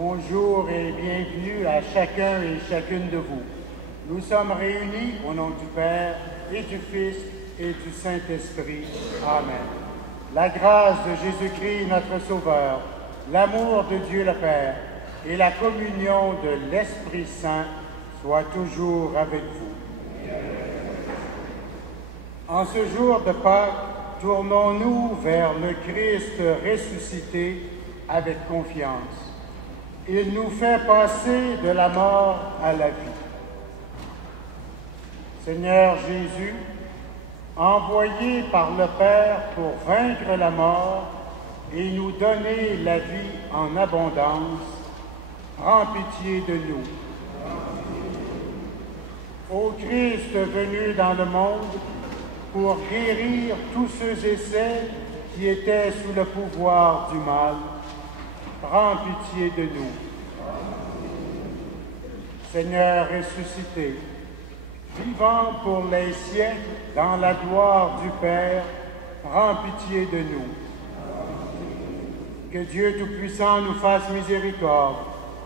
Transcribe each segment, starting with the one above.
Bonjour et bienvenue à chacun et chacune de vous. Nous sommes réunis au nom du Père et du Fils et du Saint-Esprit. Amen. La grâce de Jésus-Christ, notre Sauveur, l'amour de Dieu le Père et la communion de l'Esprit Saint soient toujours avec vous. En ce jour de Pâques, tournons-nous vers le Christ ressuscité avec confiance. Il nous fait passer de la mort à la vie. Seigneur Jésus, envoyé par le Père pour vaincre la mort et nous donner la vie en abondance, prends pitié de nous. Ô Christ venu dans le monde pour guérir tous ceux et celles qui étaient sous le pouvoir du mal, prends pitié de nous. Seigneur ressuscité, vivant pour les siècles dans la gloire du Père, prends pitié de nous. Que Dieu Tout-Puissant nous fasse miséricorde,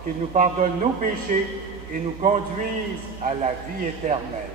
qu'il nous pardonne nos péchés et nous conduise à la vie éternelle.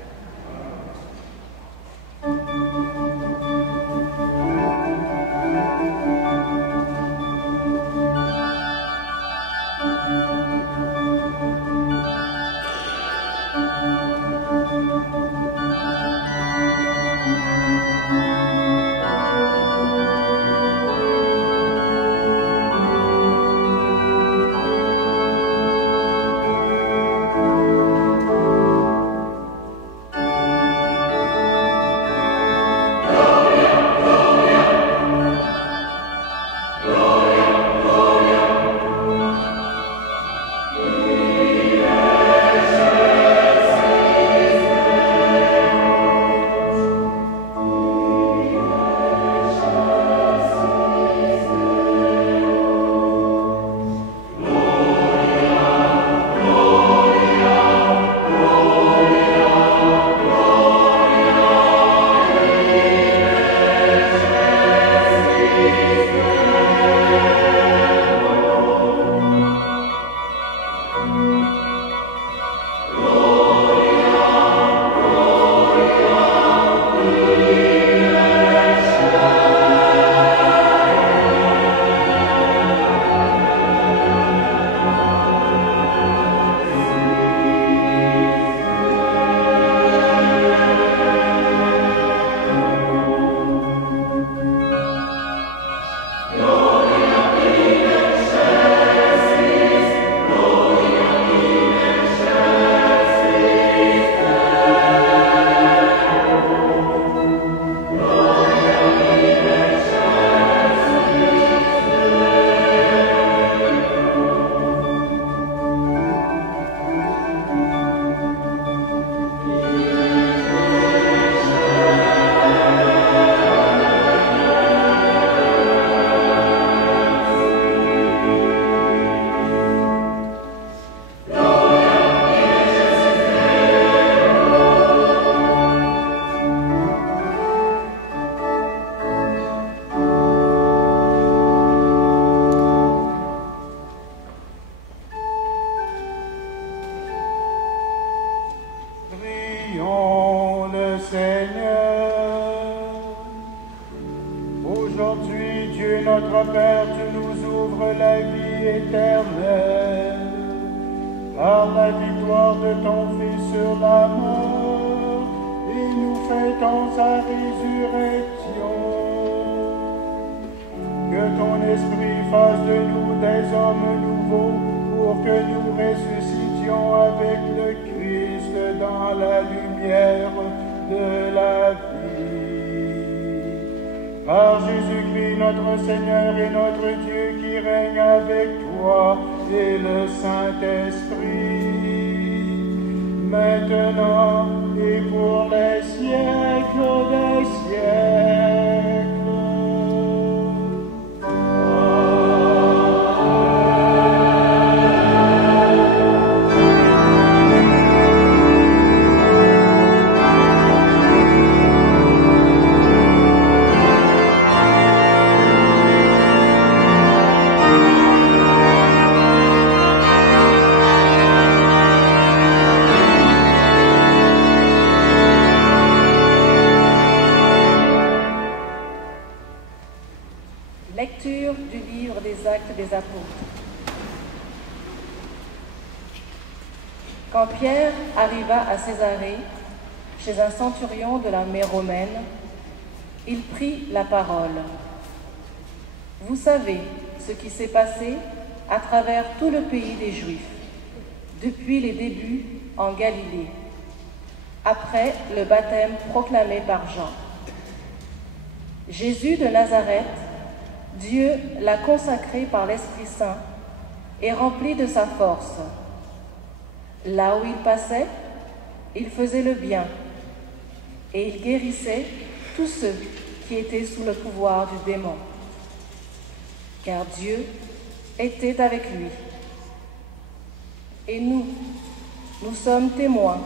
Actes des Apôtres. Quand Pierre arriva à Césarée, chez un centurion de l'armée romaine, il prit la parole. Vous savez ce qui s'est passé à travers tout le pays des Juifs, depuis les débuts en Galilée, après le baptême proclamé par Jean. Jésus de Nazareth, Dieu l'a consacré par l'Esprit Saint et rempli de sa force. Là où il passait, il faisait le bien et il guérissait tous ceux qui étaient sous le pouvoir du démon, car Dieu était avec lui. Et nous sommes témoins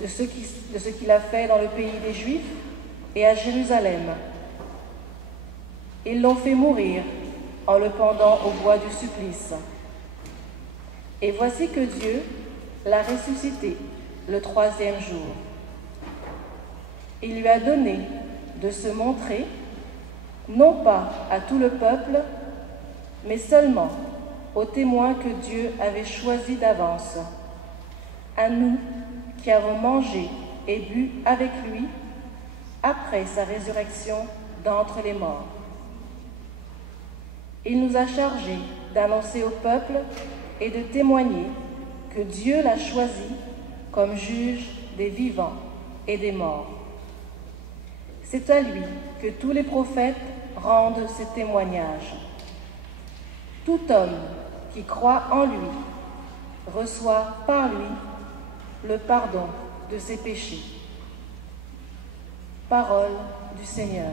de ce qu'il a fait dans le pays des Juifs et à Jérusalem. Ils l'ont fait mourir en le pendant au bois du supplice. Et voici que Dieu l'a ressuscité le 3e jour. Il lui a donné de se montrer, non pas à tout le peuple, mais seulement aux témoins que Dieu avait choisis d'avance, à nous qui avons mangé et bu avec lui après sa résurrection d'entre les morts. Il nous a chargés d'annoncer au peuple et de témoigner que Dieu l'a choisi comme juge des vivants et des morts. C'est à lui que tous les prophètes rendent ces témoignages. Tout homme qui croit en lui reçoit par lui le pardon de ses péchés. Parole du Seigneur.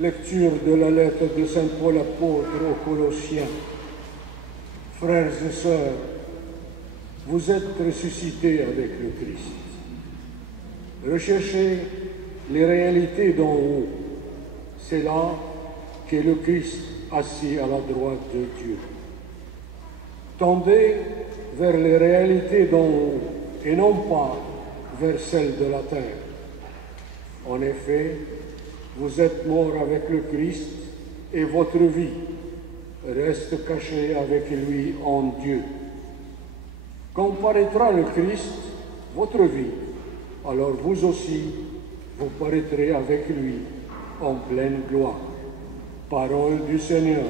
Lecture de la lettre de Saint Paul apôtre aux Colossiens. Frères et sœurs, vous êtes ressuscités avec le Christ. Recherchez les réalités d'en haut. C'est là qu'est le Christ assis à la droite de Dieu. Tendez vers les réalités d'en haut et non pas vers celles de la terre. En effet, vous êtes morts avec le Christ et votre vie reste cachée avec lui en Dieu. Quand paraîtra le Christ, votre vie, alors vous aussi, vous paraîtrez avec lui en pleine gloire. Parole du Seigneur.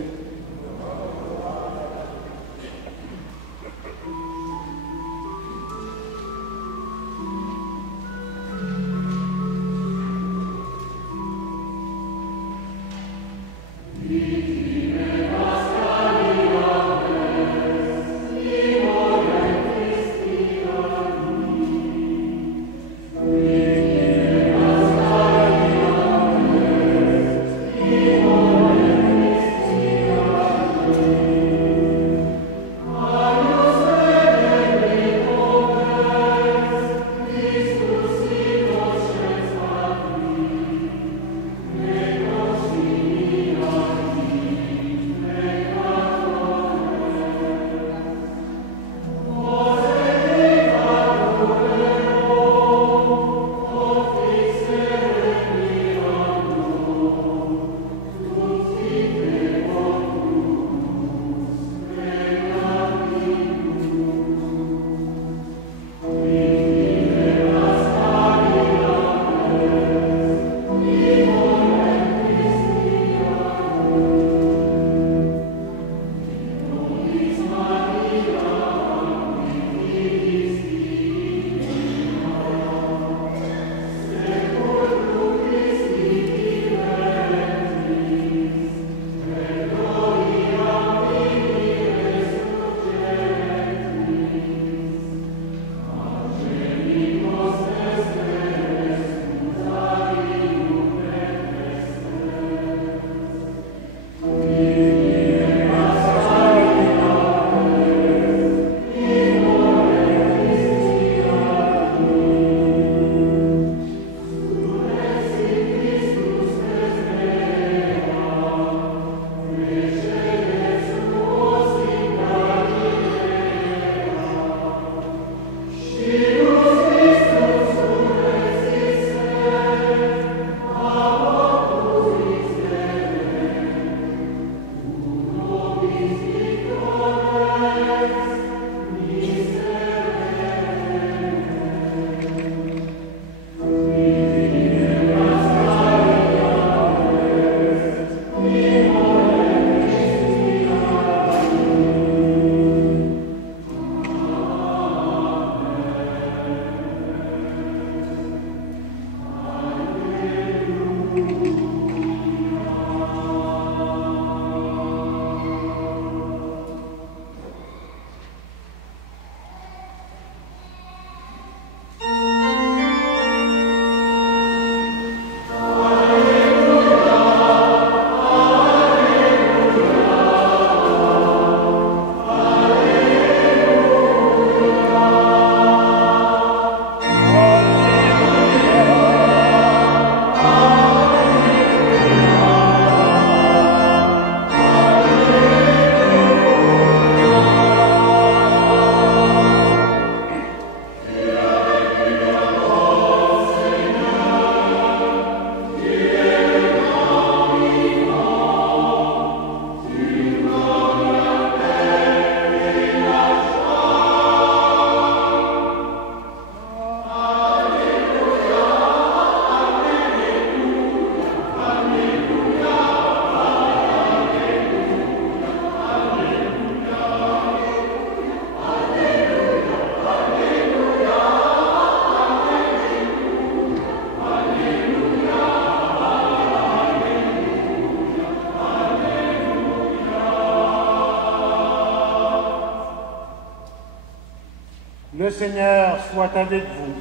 Le Seigneur soit avec vous.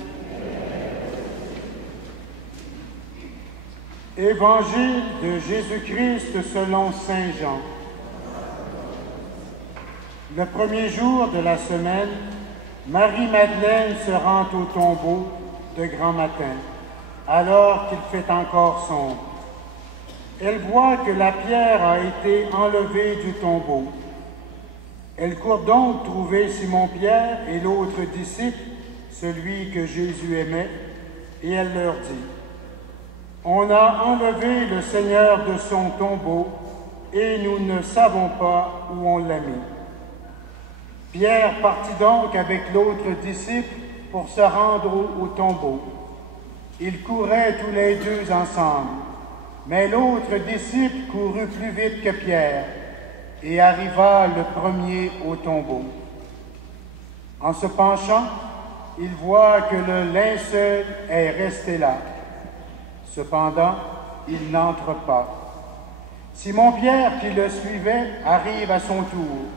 Évangile de Jésus-Christ selon saint Jean. Le premier jour de la semaine, Marie-Madeleine se rend au tombeau de grand matin, alors qu'il fait encore sombre. Elle voit que la pierre a été enlevée du tombeau. Elle court donc trouver Simon-Pierre et l'autre disciple, celui que Jésus aimait, et elle leur dit: « On a enlevé le Seigneur de son tombeau, et nous ne savons pas où on l'a mis. » Pierre partit donc avec l'autre disciple pour se rendre au tombeau. Ils couraient tous les deux ensemble, mais l'autre disciple courut plus vite que Pierre et arriva le premier au tombeau. En se penchant, il voit que le linceul est resté là. Cependant, il n'entre pas. Simon-Pierre, qui le suivait, arrive à son tour.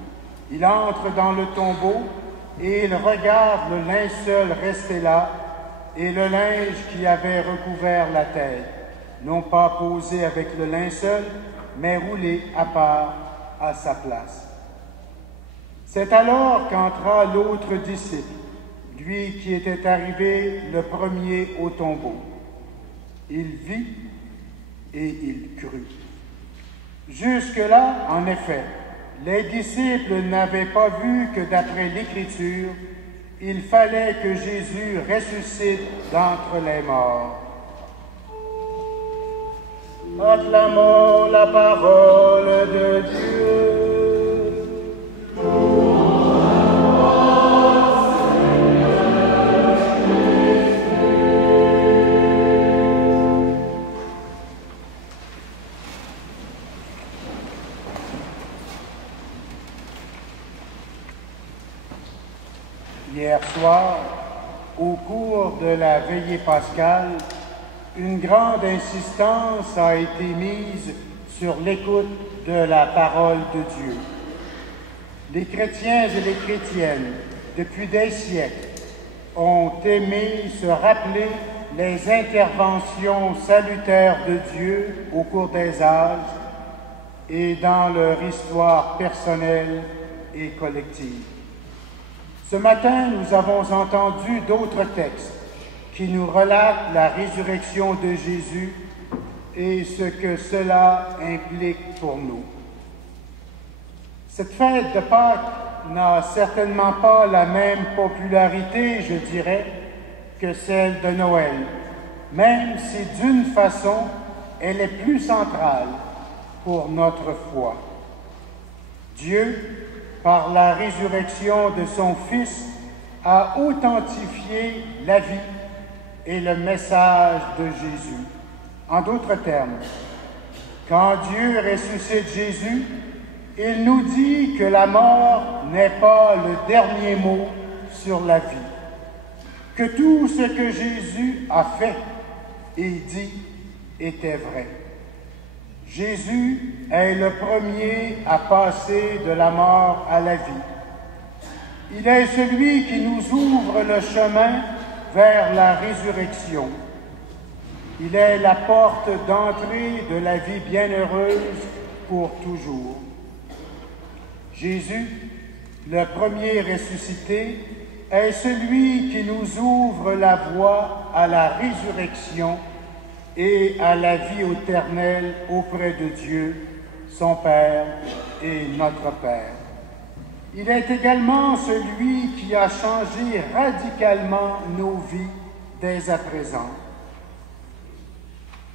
Il entre dans le tombeau et il regarde le linceul resté là et le linge qui avait recouvert la tête, non pas posé avec le linceul, mais roulé à part à sa place. C'est alors qu'entra l'autre disciple, lui qui était arrivé le premier au tombeau. Il vit et il crut. Jusque-là, en effet, les disciples n'avaient pas vu que d'après l'Écriture, il fallait que Jésus ressuscite d'entre les morts. Acclamons la parole de Dieu. Hier soir, au cours de la veillée pascale, une grande insistance a été mise sur l'écoute de la parole de Dieu. Les chrétiens et les chrétiennes, depuis des siècles, ont aimé se rappeler les interventions salutaires de Dieu au cours des âges et dans leur histoire personnelle et collective. Ce matin, nous avons entendu d'autres textes qui nous relatent la résurrection de Jésus et ce que cela implique pour nous. Cette fête de Pâques n'a certainement pas la même popularité, je dirais, que celle de Noël, même si d'une façon, elle est plus centrale pour notre foi. Dieu, par la résurrection de son Fils, a authentifié la vie et le message de Jésus. En d'autres termes, quand Dieu ressuscite Jésus, il nous dit que la mort n'est pas le dernier mot sur la vie, que tout ce que Jésus a fait et dit était vrai. Jésus est le premier à passer de la mort à la vie. Il est celui qui nous ouvre le chemin vers la résurrection. Il est la porte d'entrée de la vie bienheureuse pour toujours. Jésus, le premier ressuscité, est celui qui nous ouvre la voie à la résurrection et à la vie éternelle auprès de Dieu, son Père et notre Père. Il est également celui qui a changé radicalement nos vies dès à présent.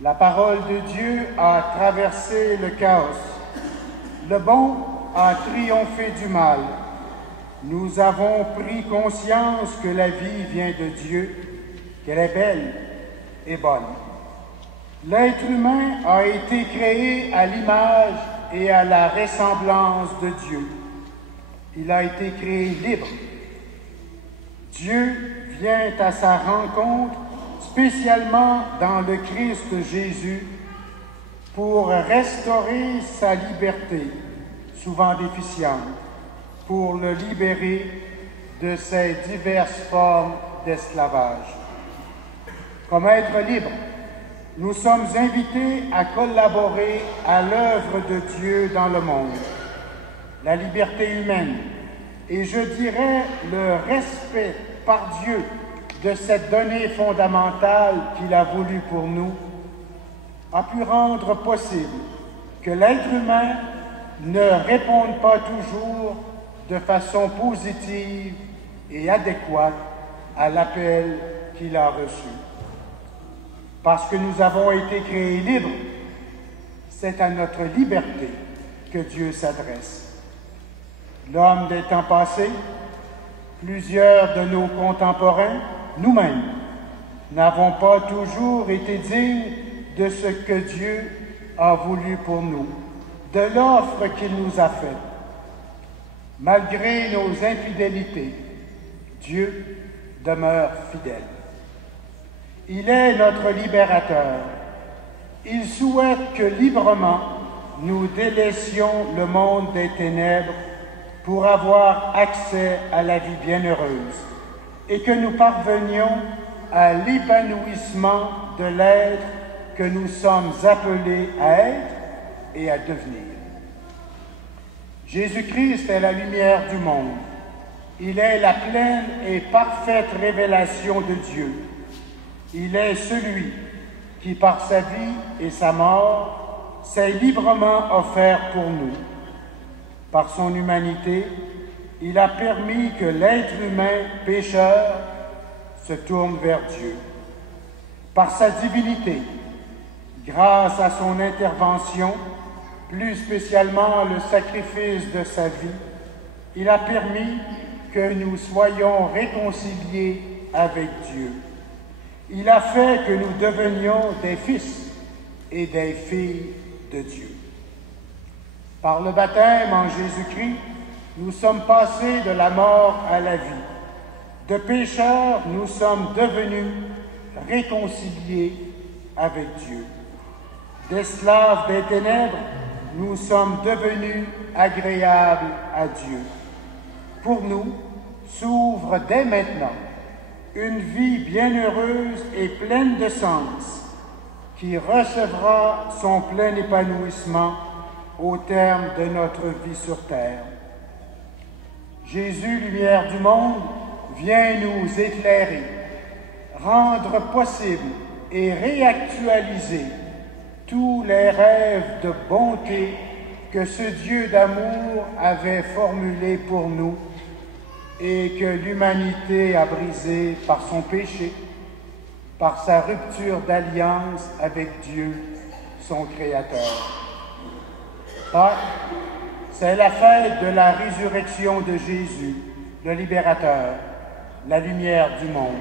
La parole de Dieu a traversé le chaos. Le bon a triomphé du mal. Nous avons pris conscience que la vie vient de Dieu, qu'elle est belle et bonne. L'être humain a été créé à l'image et à la ressemblance de Dieu. Il a été créé libre. Dieu vient à sa rencontre spécialement dans le Christ Jésus pour restaurer sa liberté, souvent déficiente, pour le libérer de ses diverses formes d'esclavage. Comme être libre, nous sommes invités à collaborer à l'œuvre de Dieu dans le monde. La liberté humaine, et je dirais le respect par Dieu de cette donnée fondamentale qu'il a voulu pour nous, a pu rendre possible que l'être humain ne réponde pas toujours de façon positive et adéquate à l'appel qu'il a reçu. Parce que nous avons été créés libres, c'est à notre liberté que Dieu s'adresse. L'homme des temps passés, plusieurs de nos contemporains, nous-mêmes, n'avons pas toujours été dignes de ce que Dieu a voulu pour nous, de l'offre qu'il nous a faite. Malgré nos infidélités, Dieu demeure fidèle. Il est notre libérateur. Il souhaite que librement nous délaissions le monde des ténèbres pour avoir accès à la vie bienheureuse et que nous parvenions à l'épanouissement de l'être que nous sommes appelés à être et à devenir. Jésus-Christ est la lumière du monde. Il est la pleine et parfaite révélation de Dieu. Il est celui qui, par sa vie et sa mort, s'est librement offert pour nous. Par son humanité, il a permis que l'être humain pécheur se tourne vers Dieu. Par sa divinité, grâce à son intervention, plus spécialement le sacrifice de sa vie, il a permis que nous soyons réconciliés avec Dieu. Il a fait que nous devenions des fils et des filles de Dieu. Par le baptême en Jésus-Christ, nous sommes passés de la mort à la vie. De pécheurs, nous sommes devenus réconciliés avec Dieu. D'esclaves des ténèbres, nous sommes devenus agréables à Dieu. Pour nous, s'ouvre dès maintenant une vie bienheureuse et pleine de sens qui recevra son plein épanouissement au terme de notre vie sur terre. Jésus, lumière du monde, vient nous éclairer, rendre possible et réactualiser tous les rêves de bonté que ce Dieu d'amour avait formulés pour nous et que l'humanité a brisé par son péché, par sa rupture d'alliance avec Dieu, son Créateur. Pâques, c'est la fête de la résurrection de Jésus, le Libérateur, la lumière du monde.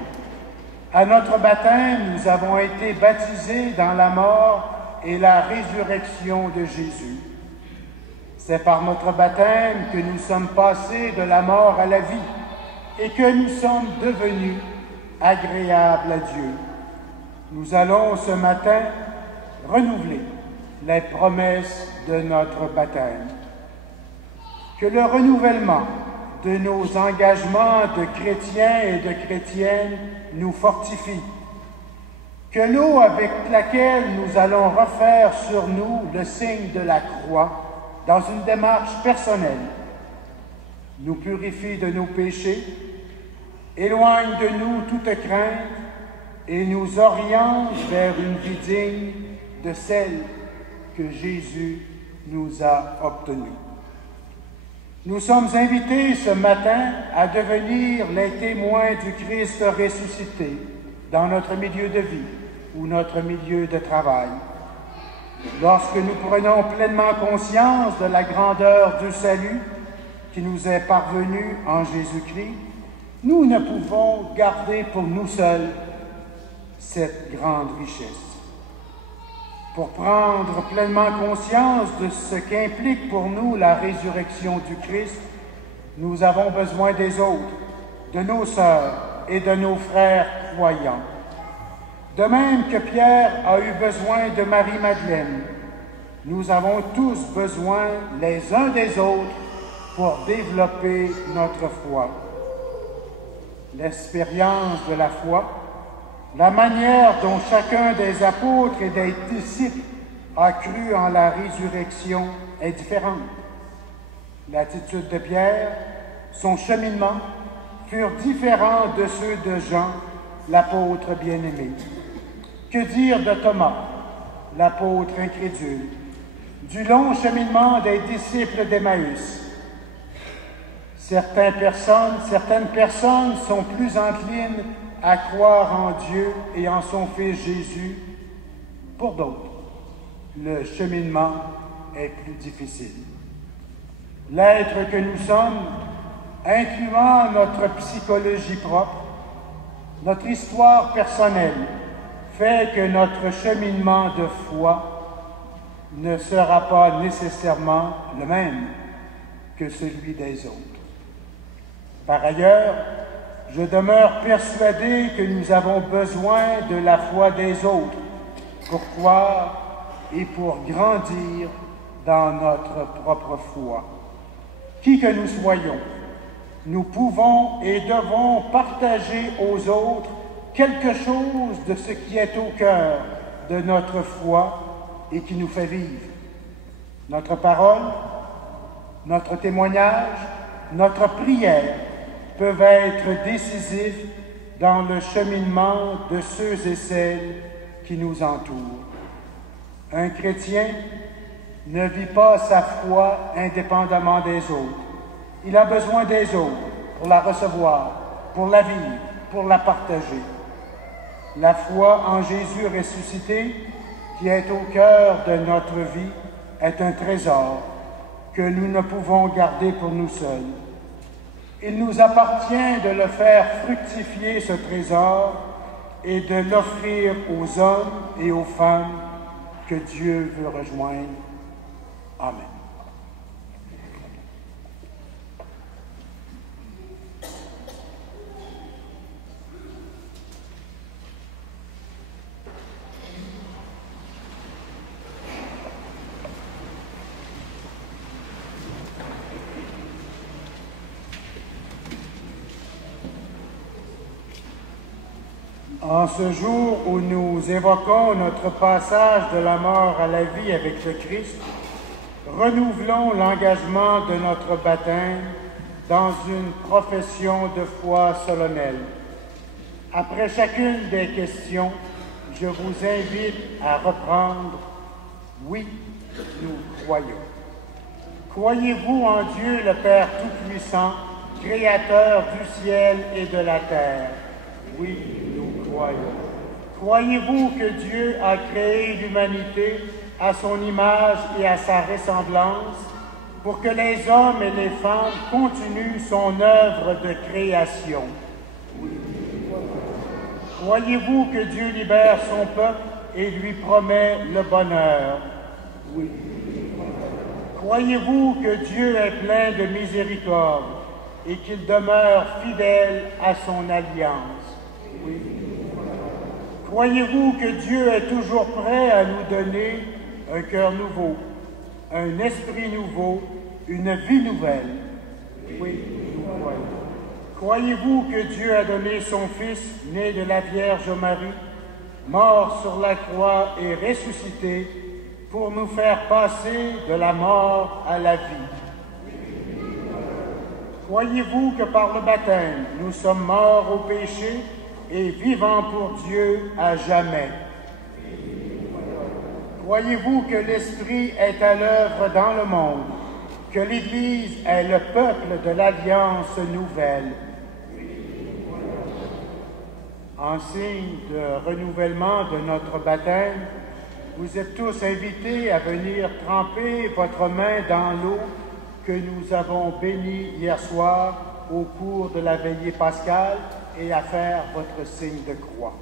À notre baptême, nous avons été baptisés dans la mort et la résurrection de Jésus. C'est par notre baptême que nous sommes passés de la mort à la vie et que nous sommes devenus agréables à Dieu. Nous allons ce matin renouveler les promesses de notre baptême. Que le renouvellement de nos engagements de chrétiens et de chrétiennes nous fortifie. Que l'eau avec laquelle nous allons refaire sur nous le signe de la croix dans une démarche personnelle nous purifie de nos péchés, éloigne de nous toute crainte et nous oriente vers une vie digne de celle que Jésus nous a obtenue. Nous sommes invités ce matin à devenir les témoins du Christ ressuscité dans notre milieu de vie ou notre milieu de travail. Lorsque nous prenons pleinement conscience de la grandeur du salut qui nous est parvenu en Jésus-Christ, nous ne pouvons garder pour nous seuls cette grande richesse. Pour prendre pleinement conscience de ce qu'implique pour nous la résurrection du Christ, nous avons besoin des autres, de nos sœurs et de nos frères croyants. De même que Pierre a eu besoin de Marie-Madeleine, nous avons tous besoin les uns des autres pour développer notre foi. L'expérience de la foi La manière dont chacun des apôtres et des disciples a cru en la résurrection est différente. L'attitude de Pierre, son cheminement, furent différents de ceux de Jean, l'apôtre bien-aimé. Que dire de Thomas, l'apôtre incrédule, du long cheminement des disciples d'Emmaüs? Certaines personnes sont plus enclines à croire en Dieu et en son Fils Jésus. Pour d'autres, le cheminement est plus difficile. L'être que nous sommes, incluant notre psychologie propre, notre histoire personnelle, fait que notre cheminement de foi ne sera pas nécessairement le même que celui des autres. Par ailleurs, je demeure persuadé que nous avons besoin de la foi des autres pour croire et pour grandir dans notre propre foi. Qui que nous soyons, nous pouvons et devons partager aux autres quelque chose de ce qui est au cœur de notre foi et qui nous fait vivre. Notre parole, notre témoignage, notre prière peuvent être décisifs dans le cheminement de ceux et celles qui nous entourent. Un chrétien ne vit pas sa foi indépendamment des autres. Il a besoin des autres pour la recevoir, pour la vivre, pour la partager. La foi en Jésus ressuscité, qui est au cœur de notre vie, est un trésor que nous ne pouvons garder pour nous seuls. Il nous appartient de le faire fructifier, ce trésor, et de l'offrir aux hommes et aux femmes que Dieu veut rejoindre. Amen. En ce jour où nous évoquons notre passage de la mort à la vie avec le Christ, renouvelons l'engagement de notre baptême dans une profession de foi solennelle. Après chacune des questions, je vous invite à reprendre « Oui, nous croyons ». Croyez-vous en Dieu le Père Tout-Puissant, Créateur du ciel et de la terre? Oui, nous croyons. Croyez-vous que Dieu a créé l'humanité à son image et à sa ressemblance pour que les hommes et les femmes continuent son œuvre de création? Oui. Croyez-vous que Dieu libère son peuple et lui promet le bonheur? Oui. Croyez-vous que Dieu est plein de miséricorde et qu'il demeure fidèle à son alliance? Oui. Croyez-vous que Dieu est toujours prêt à nous donner un cœur nouveau, un esprit nouveau, une vie nouvelle? Oui, nous croyons. Croyez-vous que Dieu a donné son Fils, né de la Vierge Marie, mort sur la croix et ressuscité, pour nous faire passer de la mort à la vie? Croyez-vous que par le baptême, nous sommes morts au péché et vivants pour Dieu à jamais? Croyez-vous que l'Esprit est à l'œuvre dans le monde, que l'Église est le peuple de l'Alliance nouvelle? En signe de renouvellement de notre baptême, vous êtes tous invités à venir tremper votre main dans l'eau que nous avons bénie hier soir au cours de la veillée pascale et à faire votre signe de croix.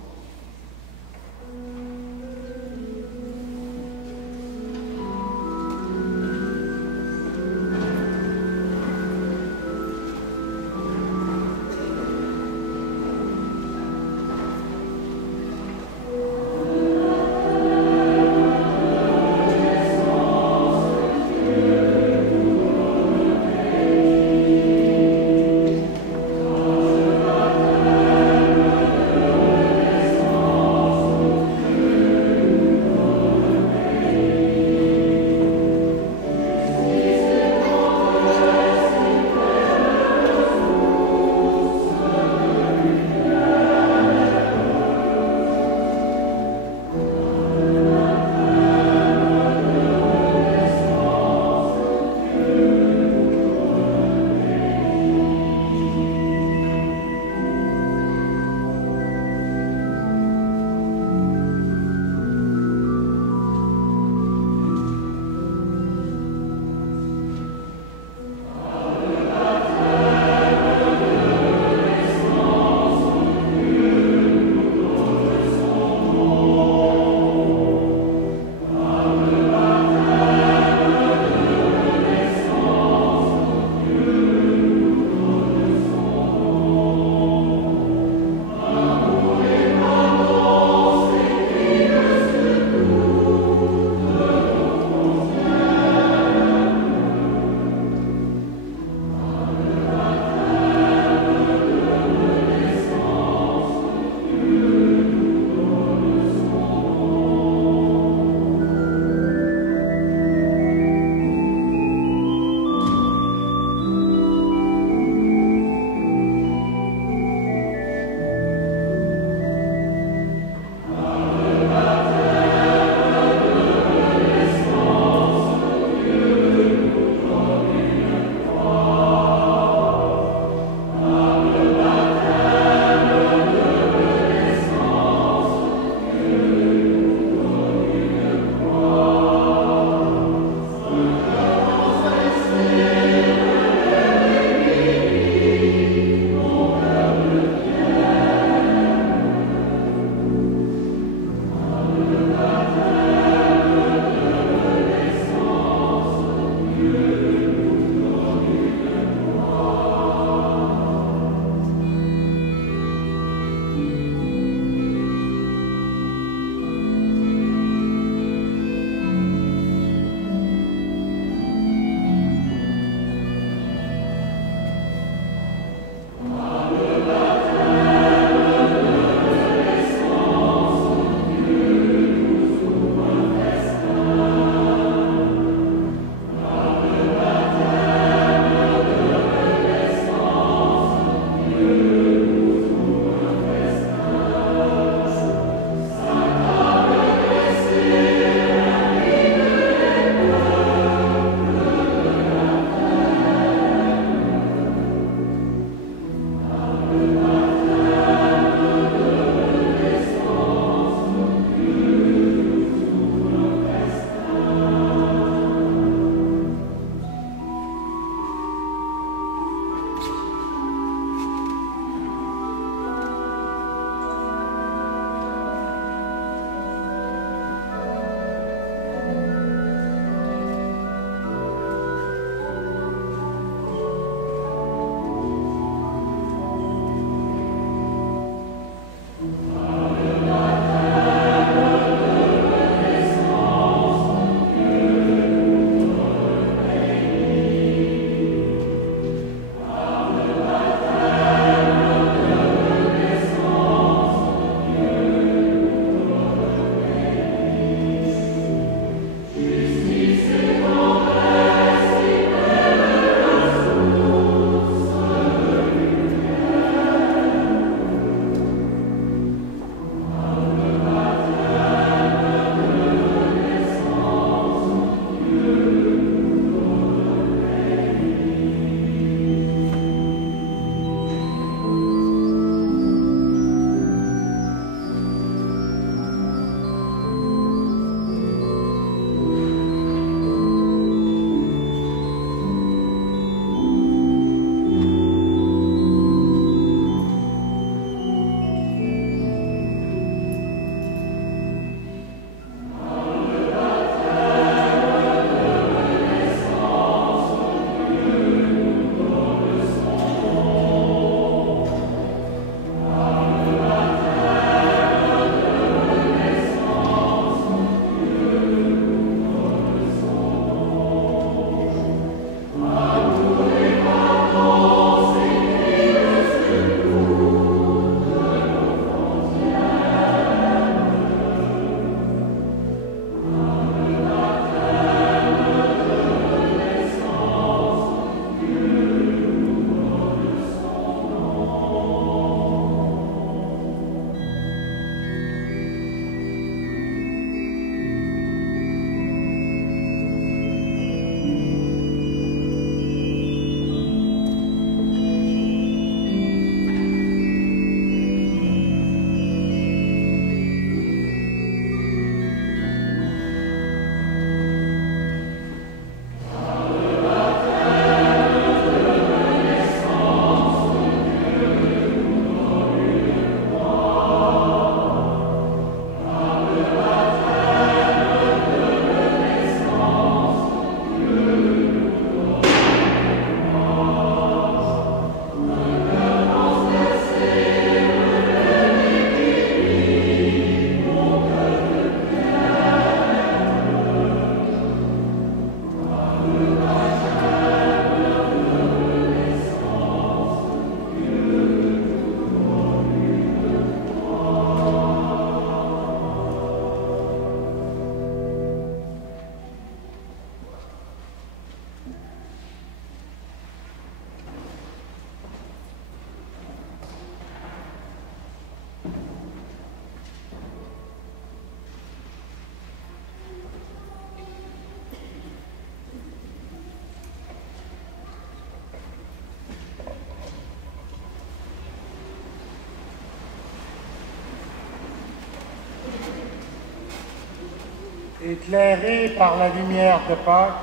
Éclairés par la lumière de Pâques,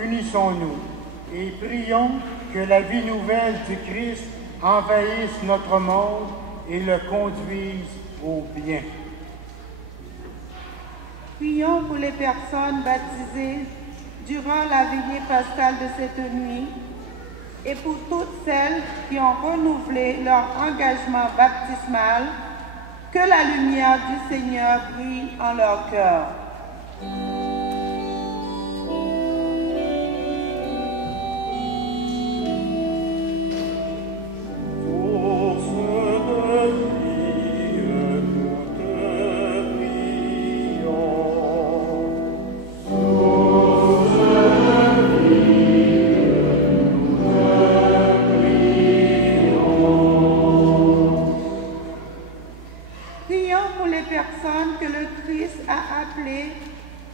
unissons-nous et prions que la vie nouvelle du Christ envahisse notre monde et le conduise au bien. Prions pour les personnes baptisées durant la veillée pascale de cette nuit et pour toutes celles qui ont renouvelé leur engagement baptismal, que la lumière du Seigneur brille en leur cœur.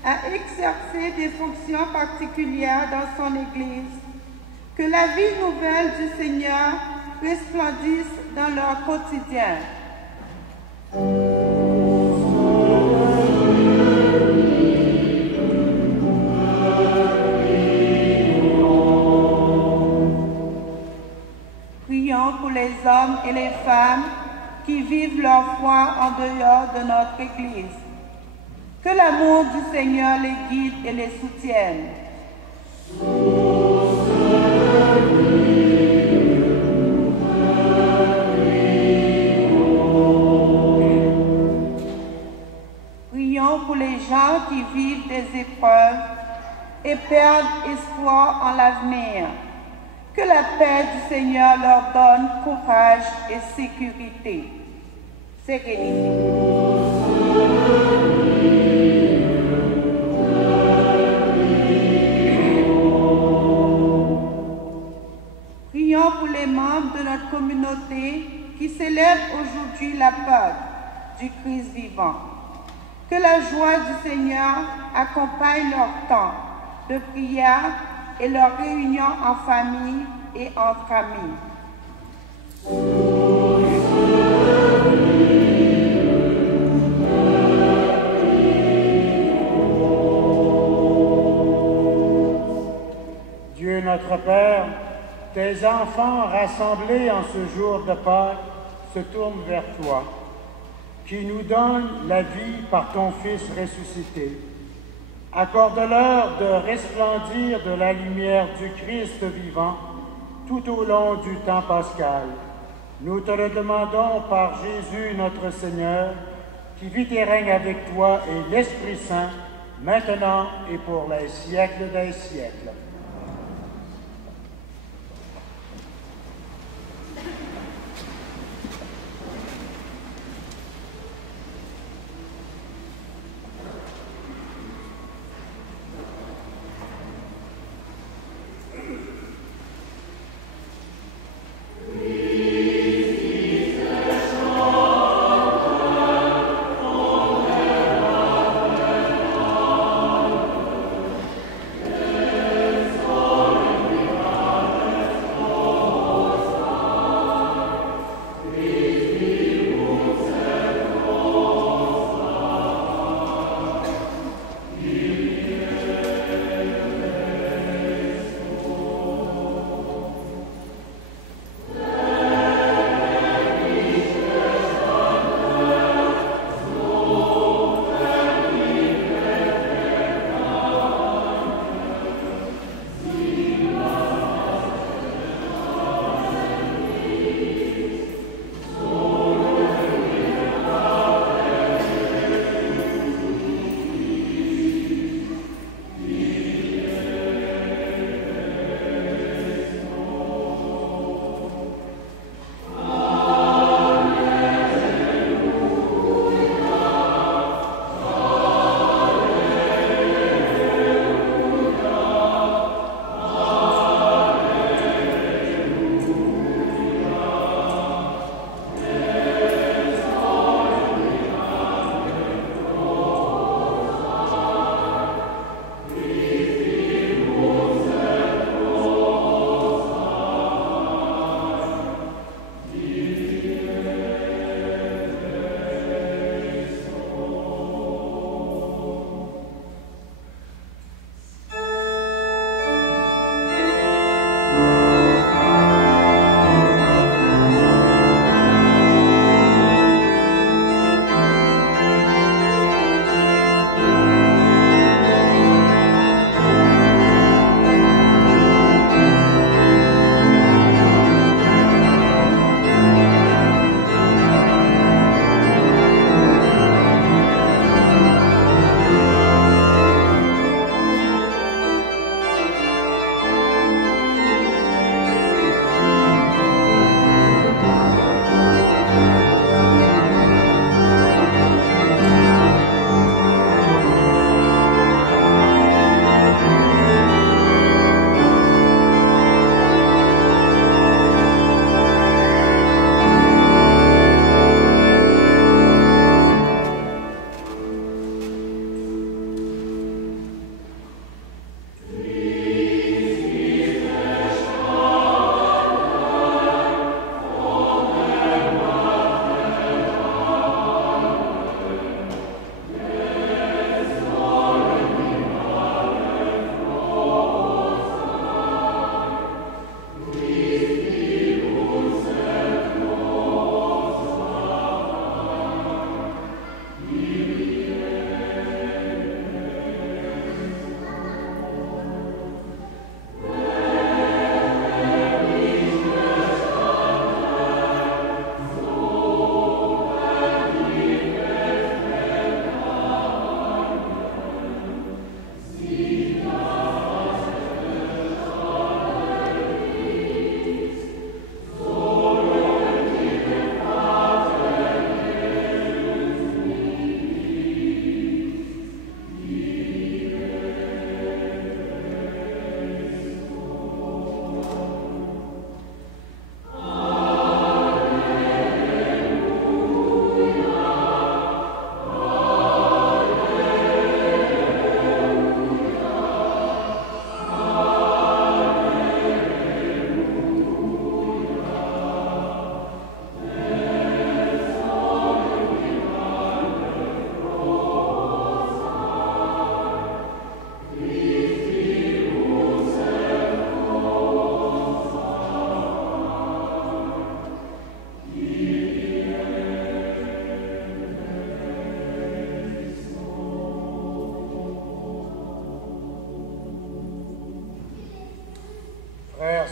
À exercer des fonctions particulières dans son Église, que la vie nouvelle du Seigneur resplendisse dans leur quotidien. Prions pour les hommes et les femmes qui vivent leur foi en dehors de notre Église. Que l'amour du Seigneur les guide et les soutienne. Prions pour les gens qui vivent des épreuves et perdent espoir en l'avenir. Que la paix du Seigneur leur donne courage et sécurité. Sérénité. Prions pour les membres de notre communauté qui célèbrent aujourd'hui la Pâque du Christ vivant. Que la joie du Seigneur accompagne leur temps de prière et leur réunion en famille et entre amis. Dieu notre Père, tes enfants rassemblés en ce jour de Pâques se tournent vers toi, qui nous donne la vie par ton Fils ressuscité. Accorde-leur de resplendir de la lumière du Christ vivant tout au long du temps pascal. Nous te le demandons par Jésus notre Seigneur, qui vit et règne avec toi et l'Esprit Saint, maintenant et pour les siècles des siècles.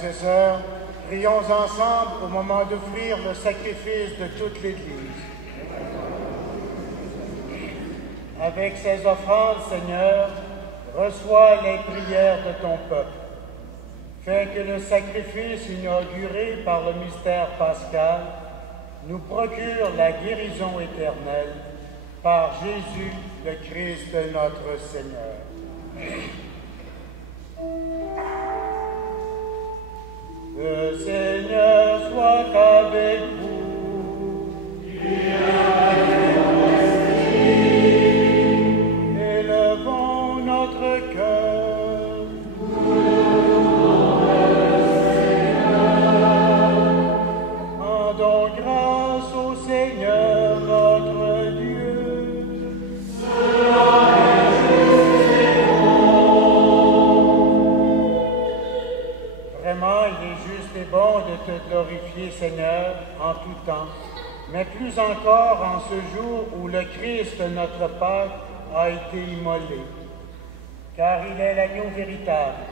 et sœurs, prions ensemble au moment d'offrir le sacrifice de toute l'Église. Avec ces offrandes, Seigneur, reçois les prières de ton peuple. Fais que le sacrifice inauguré par le mystère pascal nous procure la guérison éternelle par Jésus, le Christ notre Seigneur. Le Seigneur soit avec vous. Élevons notre cœur. Rendons grâce au Seigneur notre Dieu. Vraiment, il est juste et bon de te glorifier, Seigneur, en tout temps, mais plus encore en ce jour où le Christ, notre Pâque, a été immolé, car il est l'agneau véritable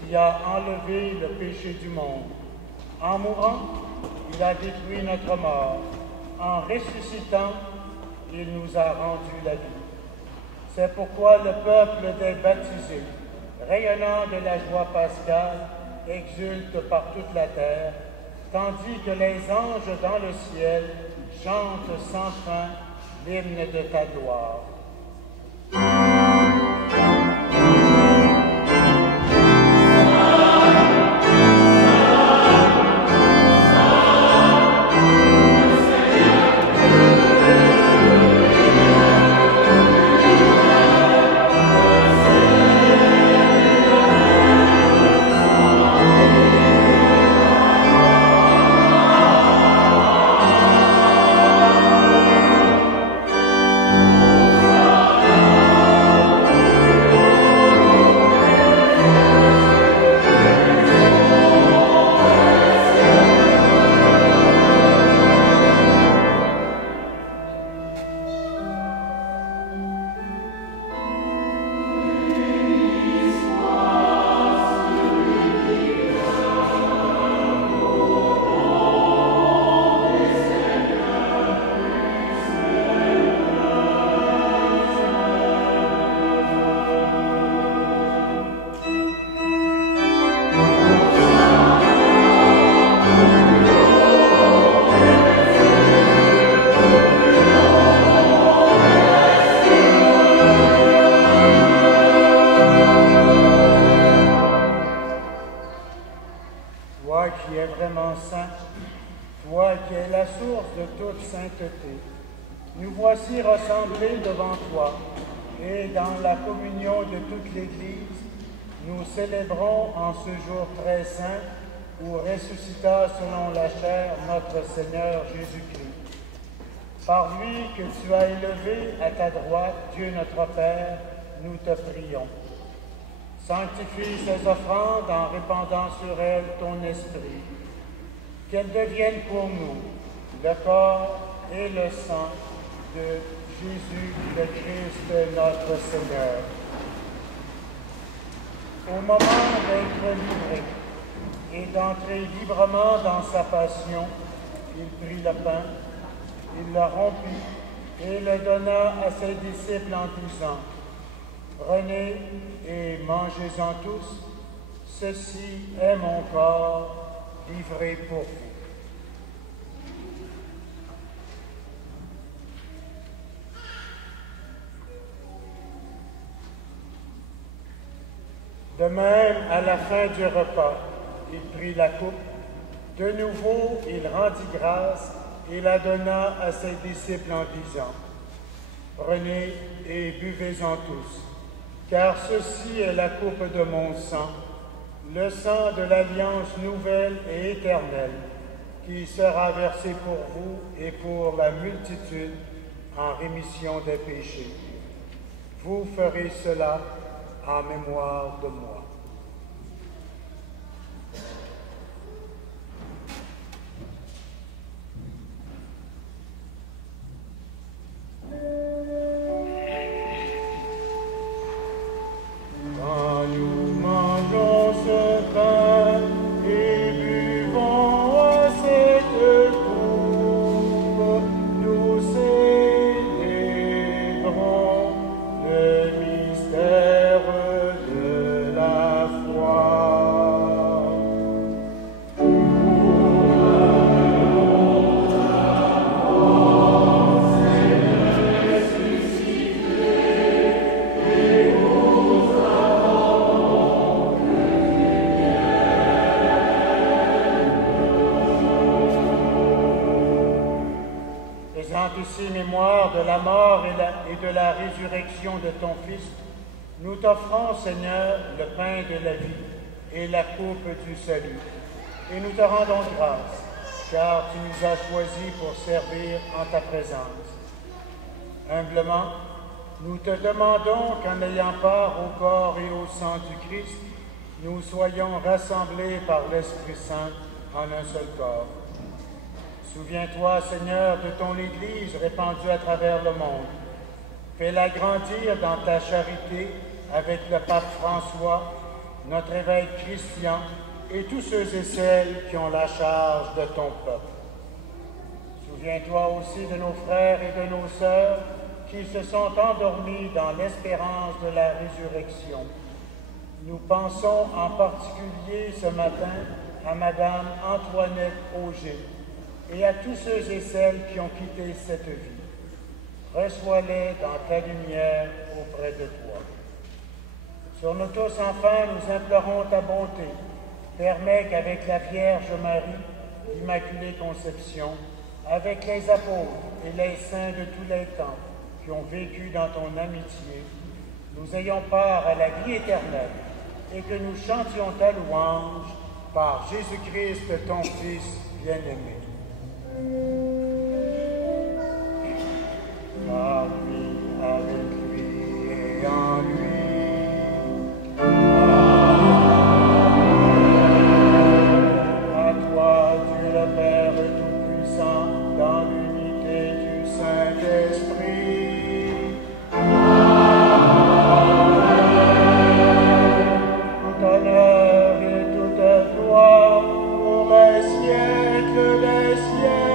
qui a enlevé le péché du monde. En mourant, il a détruit notre mort. En ressuscitant, il nous a rendu la vie. C'est pourquoi le peuple des baptisés, rayonnant de la joie pascale, exulte par toute la terre, tandis que les anges dans le ciel chantent sans fin l'hymne de ta gloire. Nous voici rassemblés devant toi, et dans la communion de toute l'Église, nous célébrons en ce jour très saint où ressuscita selon la chair notre Seigneur Jésus-Christ. Par lui que tu as élevé à ta droite, Dieu notre Père, nous te prions. Sanctifie ces offrandes en répandant sur elles ton esprit, qu'elles deviennent pour nous le corps et le sang de Jésus, le Christ, notre Seigneur. Au moment d'être livré et d'entrer librement dans sa passion, il prit le pain, il le rompit et le donna à ses disciples en disant: Prenez et mangez-en tous, ceci est mon corps livré pour vous. De même, à la fin du repas, il prit la coupe. De nouveau, il rendit grâce et la donna à ses disciples en disant: Prenez et buvez-en tous, car ceci est la coupe de mon sang, le sang de l'alliance nouvelle et éternelle, qui sera versé pour vous et pour la multitude en rémission des péchés. Vous ferez cela en mémoire de moi. Quand nous mangeons ce pain et aussi mémoire de la mort et de la résurrection de ton Fils, nous t'offrons, Seigneur, le pain de la vie et la coupe du salut. Et nous te rendons grâce, car tu nous as choisis pour servir en ta présence. Humblement, nous te demandons qu'en ayant part au corps et au sang du Christ, nous soyons rassemblés par l'Esprit Saint en un seul corps. Souviens-toi, Seigneur, de ton Église répandue à travers le monde. Fais-la grandir dans ta charité avec le pape François, notre évêque Christian et tous ceux et celles qui ont la charge de ton peuple. Souviens-toi aussi de nos frères et de nos sœurs qui se sont endormis dans l'espérance de la résurrection. Nous pensons en particulier ce matin à Madame Antoinette Auger et à tous ceux et celles qui ont quitté cette vie. Reçois-les dans ta lumière auprès de toi. Sur nous tous, enfin, nous implorons ta bonté. Permets qu'avec la Vierge Marie, l'Immaculée Conception, avec les apôtres et les saints de tous les temps qui ont vécu dans ton amitié, nous ayons part à la vie éternelle et que nous chantions ta louange par Jésus-Christ, ton Fils bien-aimé. Par lui, avec lui et en lui. À toi, Dieu le Père Tout-Puissant, dans l'unité du Saint-Esprit. Tout honneur et toute gloire pour les siècles des siècles.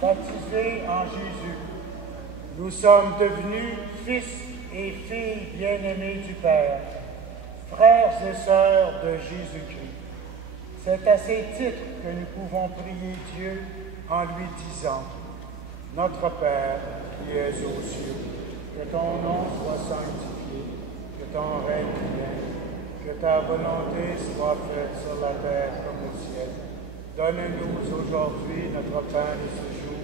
Baptisés en Jésus, nous sommes devenus fils et filles bien-aimés du Père, frères et sœurs de Jésus-Christ. C'est à ces titres que nous pouvons prier Dieu en lui disant: Notre Père qui es aux cieux, que ton nom soit sanctifié, que ton règne vienne, que ta volonté soit faite sur la terre comme au ciel. Donne-nous aujourd'hui notre pain de ce jour.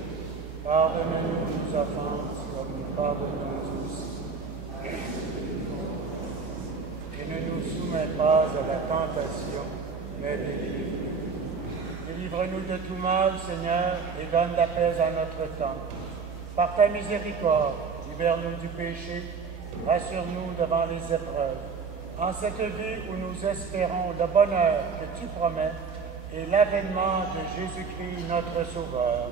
Pardonne-nous nos offenses comme nous pardonnons aussi. Et ne nous soumets pas à la tentation, mais délivre-nous. Délivre-nous de tout mal, Seigneur, et donne la paix à notre temps. Par ta miséricorde, libère-nous du péché, rassure-nous devant les épreuves. En cette vie où nous espérons le bonheur que tu promets et l'avènement de Jésus-Christ, notre Sauveur.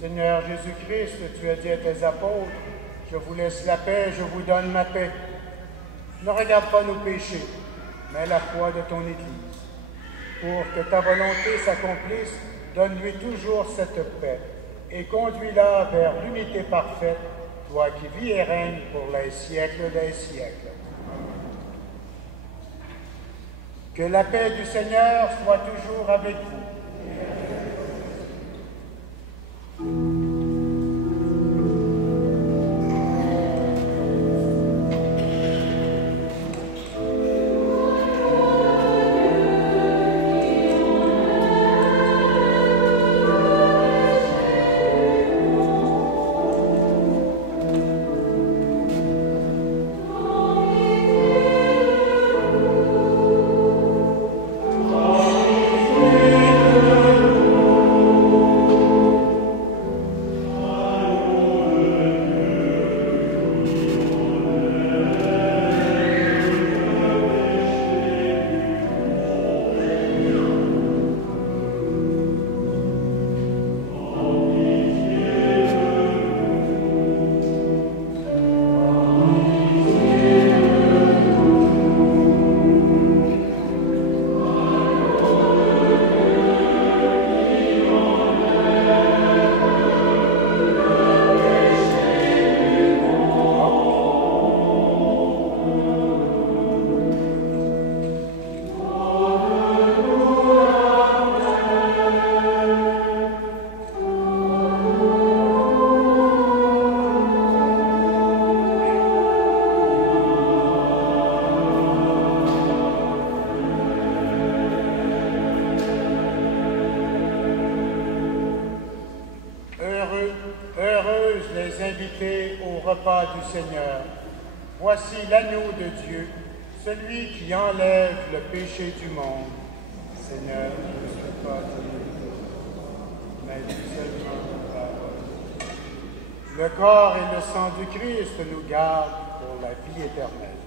Seigneur Jésus-Christ, tu as dit à tes apôtres: je vous laisse la paix, je vous donne ma paix. Ne regarde pas nos péchés, mais la foi de ton Église. Pour que ta volonté s'accomplisse, donne-lui toujours cette paix et conduis-la vers l'unité parfaite, toi qui vis et règnes pour les siècles des siècles. Que la paix du Seigneur soit toujours avec vous. Amen. Heureux, heureuses les invités au repas du Seigneur. Voici l'agneau de Dieu, celui qui enlève le péché du monde. Seigneur, je ne suis pas digne, mais dis seulement ta parole. Le corps et le sang du Christ nous gardent pour la vie éternelle.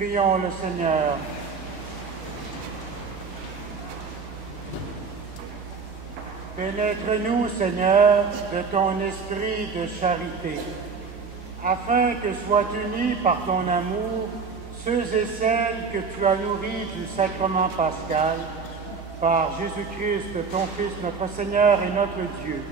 Prions le Seigneur. Pénètre-nous, Seigneur, de ton esprit de charité, afin que soient unis par ton amour ceux et celles que tu as nourris du sacrement pascal, par Jésus-Christ, ton Fils, notre Seigneur et notre Dieu,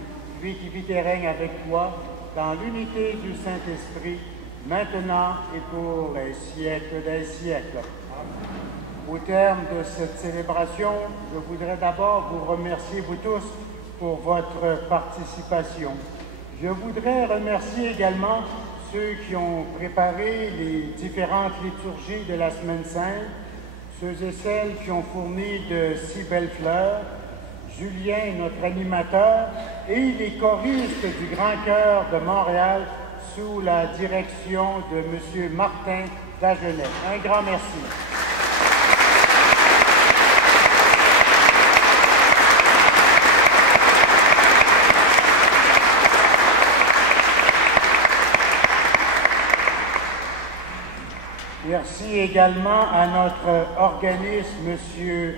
lui qui vit et règne avec toi dans l'unité du Saint-Esprit, maintenant et pour les siècles des siècles. Au terme de cette célébration, je voudrais d'abord vous remercier, vous tous, pour votre participation. Je voudrais remercier également ceux qui ont préparé les différentes liturgies de la Semaine Sainte, ceux et celles qui ont fourni de si belles fleurs, Julien, notre animateur, et les choristes du Grand Chœur de Montréal sous la direction de M. Martin Dagenet. Un grand merci. Merci également à notre organisme, M.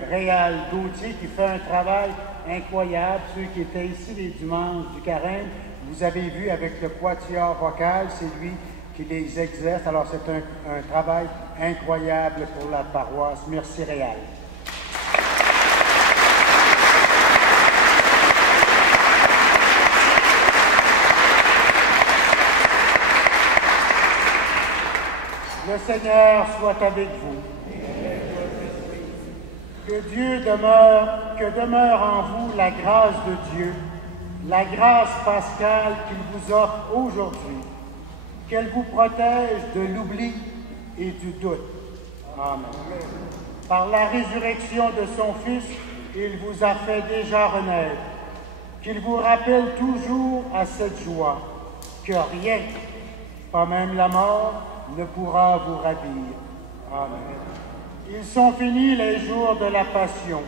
Réal Gauthier, qui fait un travail incroyable. Ceux qui étaient ici les dimanches du carême, vous avez vu avec le quatuor vocal, c'est lui qui les exerce. Alors c'est un travail incroyable pour la paroisse. Merci Réal. Le Seigneur soit avec vous. Que demeure en vous la grâce de Dieu, la grâce pascale qu'il vous offre aujourd'hui, qu'elle vous protège de l'oubli et du doute. Amen. Par la résurrection de son Fils, il vous a fait déjà renaître, qu'il vous rappelle toujours à cette joie, que rien, pas même la mort, ne pourra vous ravir. Amen. Ils sont finis les jours de la Passion.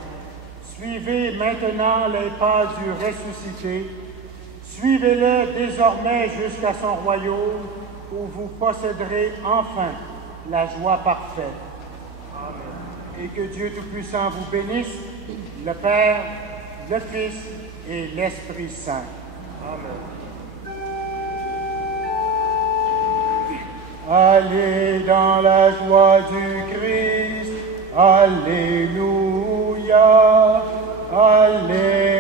Suivez maintenant les pas du ressuscité. Suivez-le désormais jusqu'à son royaume, où vous posséderez enfin la joie parfaite. Amen. Et que Dieu Tout-Puissant vous bénisse, le Père, le Fils et l'Esprit Saint. Amen. Allez dans la joie du Christ, Alléluia, Alléluia.